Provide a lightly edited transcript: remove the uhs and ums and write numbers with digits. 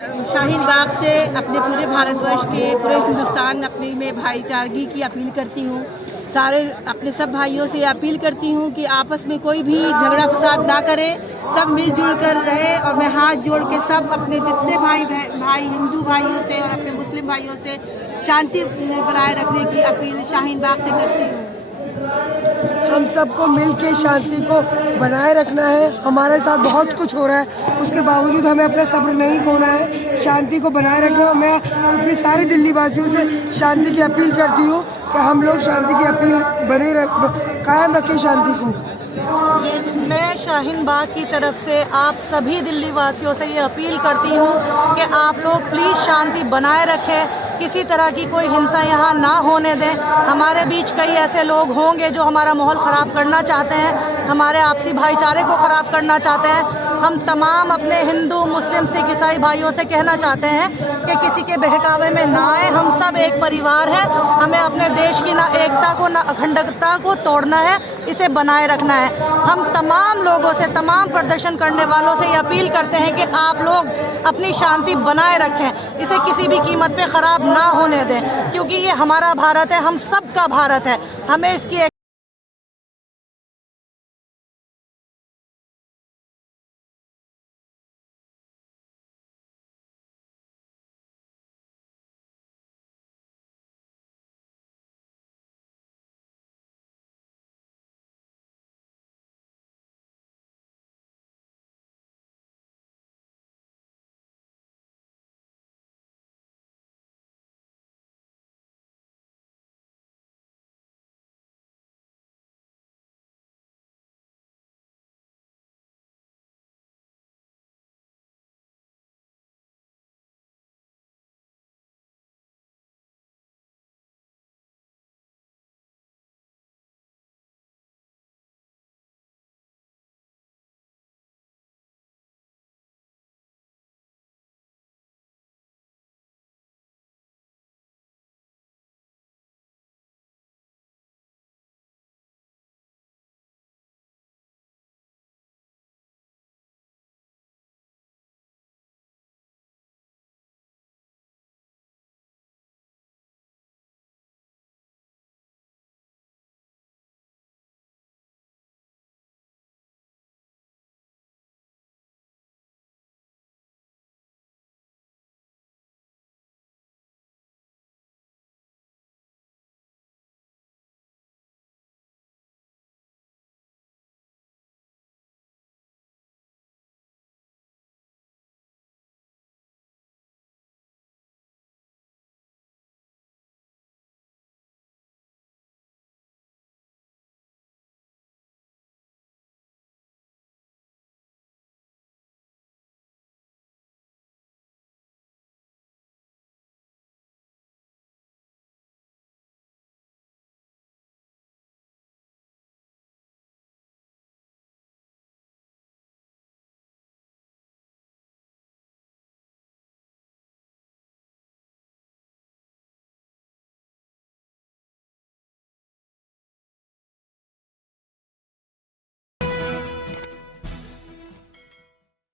शाहीन बाग से अपने पूरे भारतवर्ष के पूरे हिंदुस्तान अपने में भाईचारगी की अपील करती हूँ। सारे अपने सब भाइयों से अपील करती हूँ कि आपस में कोई भी झगड़ा फसाद ना करे, सब मिलजुल कर रहे। और मैं हाथ जोड़ के सब अपने जितने भाई हिंदू भाइयों से और अपने मुस्लिम भाइयों से शांति बनाए रखने की अपील शाहीन बाग से करती हूँ। हम सबको मिल के शांति को बनाए रखना है। हमारे साथ बहुत कुछ हो रहा है, उसके बावजूद हमें अपना सब्र नहीं खोना है, शांति को बनाए रखना है। मैं अपने सारे दिल्ली वासियों से शांति की अपील करती हूँ कि हम लोग शांति की अपील कायम रखें शांति को। मैं शाहीन बाग की तरफ से आप सभी दिल्ली वासियों से ये अपील करती हूँ कि आप लोग प्लीज़ शांति बनाए रखें, किसी तरह की कोई हिंसा यहाँ ना होने दें। हमारे बीच कई ऐसे लोग होंगे जो हमारा माहौल ख़राब करना चाहते हैं, हमारे आपसी भाईचारे को ख़राब करना चाहते हैं। हम तमाम अपने हिंदू मुस्लिम सिख ईसाई भाइयों से कहना चाहते हैं कि किसी के बहकावे में ना आए। हम सब एक परिवार है, हमें अपने देश की ना एकता को ना अखंडता को तोड़ना है, इसे बनाए रखना है। हम तमाम लोगों से, तमाम प्रदर्शन करने वालों से ये अपील करते हैं कि आप लोग अपनी शांति बनाए रखें, इसे किसी भी कीमत पे ख़राब ना होने दें, क्योंकि ये हमारा भारत है, हम सब का भारत है। हमें इसकी